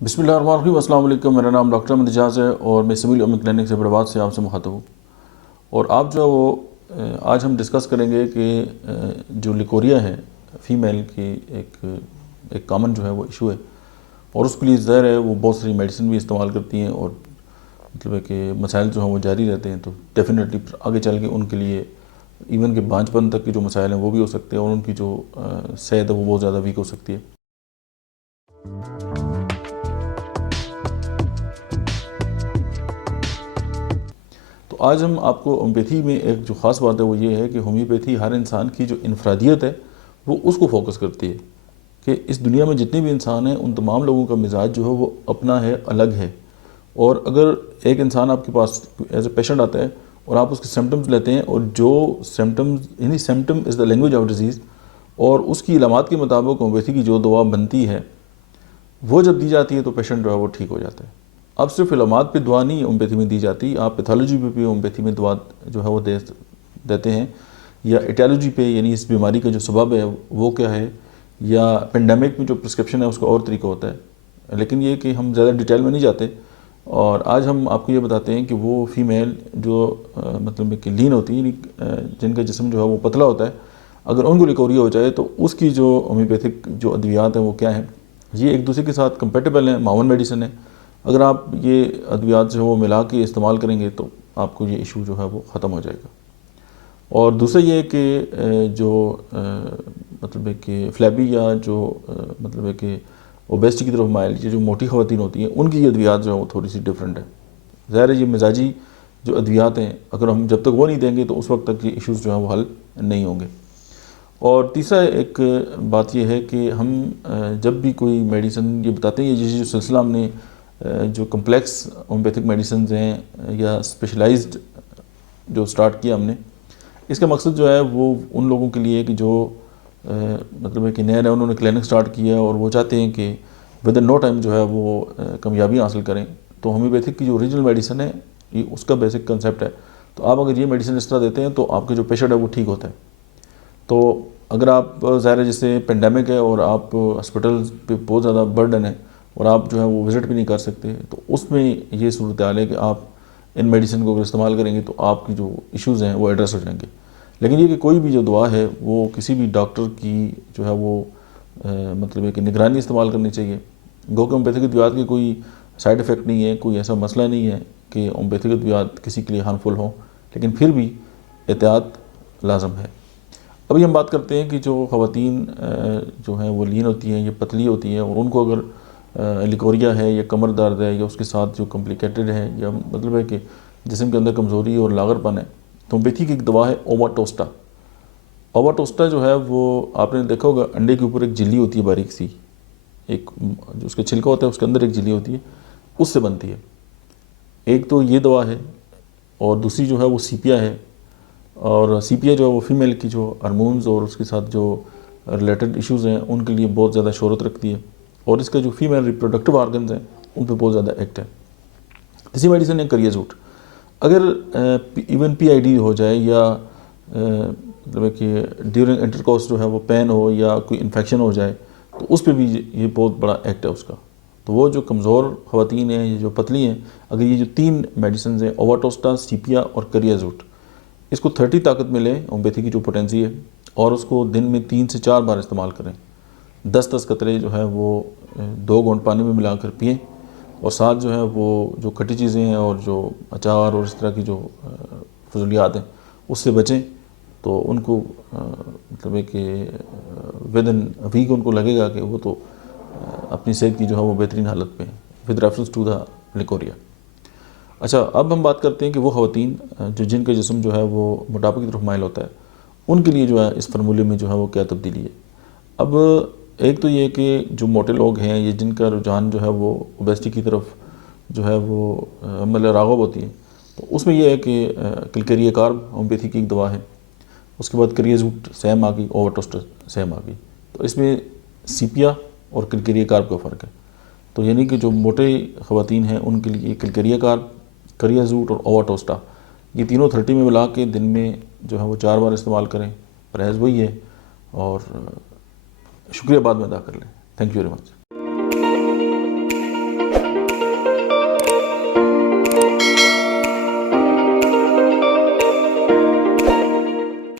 बिस्मिल्लाहिर्रहमानिर्रहीम। अस्सलाम वालेकुम। मेरा नाम डॉक्टर अहमद एजाज़ है और मैं सिविल ओमी क्लिनिक से बड़वाद से आपसे मुखातब हूँ। और आप जो है वो आज हम डिस्कस करेंगे कि जो लिकोरिया है फ़ीमेल की एक कॉमन जो है वो इशू है, और उसके लिए ज़ाहिर है वो बहुत सारी मेडिसिन भी इस्तेमाल करती हैं और मतलब है कि मसाइल जो हैं वो जारी रहते हैं। तो डेफिनेटली आगे चल के उनके लिए इवन के बांझपन तक के जो मसाइल हैं वो भी हो सकते हैं और उनकी जो सेहत है वो बहुत ज़्यादा वीक हो सकती है। तो आज हम आपको होम्योपैथी में एक जो ख़ास बात है वो ये है कि होम्योपैथी हर इंसान की जो इनफरादियत है वो उसको फोकस करती है कि इस दुनिया में जितने भी इंसान हैं उन तमाम लोगों का मिजाज जो है वो अपना है, अलग है। और अगर एक इंसान आपके पास एज ए पेशेंट आता है और आप उसके सिम्टम्स लेते हैं और जो सिम्टम्स यानी symptom is the language of disease, और उसकी इलामात के मुताबिक होम्योपैथी की जो दवा बनती है वो जब दी जाती है तो पेशेंट जो है वो ठीक हो जाता है। अब सिर्फ इलामात पे दुआ नहीं होम्योपैथी में दी जाती, आप पैथोलॉजी पे भी होम्योपैथी में दुआ जो है वो देते हैं, या एटियोलॉजी पे यानी इस बीमारी का जो सबब है वो क्या है, या पेंडेमिक में जो प्रिस्क्रिप्शन है उसका और तरीका होता है। लेकिन ये कि हम ज़्यादा डिटेल में नहीं जाते, और आज हम आपको ये बताते हैं कि वो फ़ीमेल जो मतलब कि लीन होती है, जिनका जिस्म जो है वो पतला होता है, अगर उनको लिकोरिया हो जाए तो उसकी जो होम्योपैथिक जो अद्वियात हैं वो क्या हैं। ये एक दूसरे के साथ कंपेटेबल हैं, मावन मेडिसिन है। अगर आप ये अद्वियात जो है वो मिला के इस्तेमाल करेंगे तो आपको ये इशू जो है वो ख़त्म हो जाएगा। और दूसरा ये है कि जो मतलब है कि फ्लैबी या जो मतलब है कि ओबेसिटी की तरफ माइल, ये जो मोटी ख़वातीन होती हैं उनकी ये अद्वियात जो है वो थोड़ी सी डिफरेंट है। ज़ाहिर है ये मिजाजी जो अद्वियात हैं अगर हम जब तक वो नहीं देंगे तो उस वक्त तक ये इश्यूज़ जो हैं वो हल नहीं होंगे। और तीसरा एक बात यह है कि हम जब भी कोई मेडिसिन ये बताते हैं, ये जो सिलसिला हमने जो कम्प्लेक्स होम्योपैथिक मेडिसिन हैं या स्पेशलाइज्ड जो स्टार्ट किया हमने, इसका मकसद जो है वो उन लोगों के लिए कि जो मतलब है कि नया नया उन्होंने क्लिनिक स्टार्ट किया और वो चाहते हैं कि विद इन नो टाइम जो है वो कामयाबी हासिल करें। तो होम्योपैथिक की जो ओरिजिनल मेडिसिन है ये उसका बेसिक कंसेप्ट है। तो आप अगर ये मेडिसिन इस तरह देते हैं तो आपके जो पेशेंट है वो ठीक होता है। तो अगर आप ज़ाहिर है जैसे पेंडेमिक है और आप हॉस्पिटल पे बहुत ज़्यादा बर्डन है और आप जो है वो विज़िट भी नहीं कर सकते, तो उसमें ये सूरत हाल है कि आप इन मेडिसिन को अगर इस्तेमाल करेंगे तो आपकी जो इश्यूज़ हैं वो एड्रेस हो जाएंगे। लेकिन ये कि कोई भी जो दवा है वो किसी भी डॉक्टर की जो है वो मतलब है कि निगरानी इस्तेमाल करनी चाहिए। गो कि होम्योपैथिक अद्वियात के कोई साइड इफ़ेक्ट नहीं है, कोई ऐसा मसला नहीं है कि होम्योपैथिक अद्वियात किसी के लिए हार्मफुल हों, लेकिन फिर भी एहतियात लाजम है। अभी हम बात करते हैं कि जो ख़वातीन जो हैं वो लीन होती हैं, ये पतली होती हैं, और उनको अगर लिकोरिया है या कमर दर्द है या उसके साथ जो कॉम्प्लिकेटेड है या मतलब है कि जिस्म के अंदर कमज़ोरी और लागरपन है, तो होम्योपैथी की एक दवा है ओवाटोस्टा। ओवाटोस्टा जो है वो आपने देखा होगा अंडे के ऊपर एक झिल्ली होती है बारीक सी, एक जो उसका छिलका होता है उसके अंदर एक झिल्ली होती है, उससे बनती है। एक तो ये दवा है और दूसरी जो है वो सीपिया है। और सीपिया जो है वो फीमेल की जो हार्मोन्स और उसके साथ जो रिलेटेड इश्यूज़ हैं उनके लिए बहुत ज़्यादा शोहरत रखती है, और इसका जो फीमेल रिप्रोडक्टिव आर्गन्स हैं उन पर बहुत ज़्यादा एक्ट है। इसी मेडिसिन है करियाजूट। अगर इवन पीआईडी हो जाए या मतलब कि ड्यूरिंग इंटरकोर्स जो है वो पेन हो या कोई इन्फेक्शन हो जाए तो उस पर भी ये बहुत बड़ा एक्ट है उसका। तो वो जो कमज़ोर ख़वातीन हैं, ये जो पतली हैं, अगर ये जो तीन मेडिसिन हैं ओवाटोस्टा, सीपिया और करियाजूट, इसको 30 ताकत मिले होम्योपैथी की जो पोटेंसी है, और उसको दिन में 3 से 4 बार इस्तेमाल करें। 10-10 कतरे जो है वो 2 घूंट पानी में मिलाकर पिएँ, और साथ जो है वो जो खट्टी चीज़ें हैं और जो अचार और इस तरह की जो फजूलियात हैं उससे बचें। तो उनको मतलब है कि विद इन वीक उनको लगेगा कि वो तो अपनी सेहत की जो है वो बेहतरीन हालत में है, with reference to the leucorrhoea. अच्छा, अब हम बात करते हैं कि वो ख़वातीन जो जिनका जिस्म जो है वो मोटापे की तरफ माइल होता है, उनके लिए जो है इस फार्मूले में जो है वो क्या तब्दीली है। अब एक तो ये कि जो मोटे लोग हैं, ये जिनका रुझान जो है वो ओबेसिटी की तरफ जो है वो मतलब राग़ब होती है, तो उसमें यह है कि क्लिकेरिया कार्ब होम्योपैथी की एक दवा है। उसके बाद करियाजूट सेम आ गई, ओवाटोस्टा सेम आ गई। तो इसमें सीपिया और क्लिकेरिया कार्ब का फ़र्क है। तो यानी कि जो मोटे ख़वातीन हैं उनके लिए क्लिकेरिया कार्ब, करियाजूट और ओवाटोस्टा, ये तीनों 30 में मिला के दिन में जो है वो 4 बार इस्तेमाल करें। परहेज़ वही है, और शुक्रिया बाद में अदा कर लें। Thank you very much.